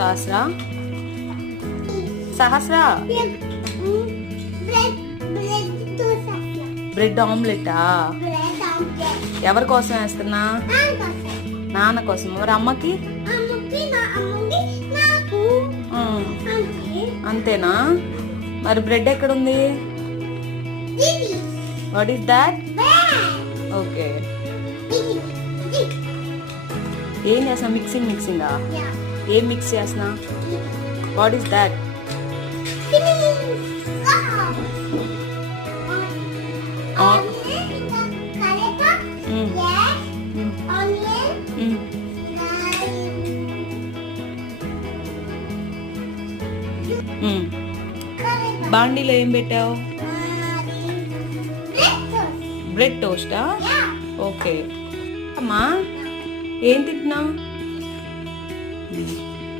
సహస్ర సహస్ర bread ఆమ్లెటా? ఎవరి కోసం వేస్తున్నా? నాన్న కోసం. మరి అమ్మకి? అంతేనా? మరి బ్రెడ్ ఎక్కడుంది? What is that? ఓకే. ఏం చేస్తున్నా? మిక్సింగా? ఏం మిక్స్ చేస్తున్నా? What is that? బాండీలో ఏం పెట్టావు? బ్రెడ్ టోస్టా? ఓకే. అమ్మా ఏం తింటున్నావు?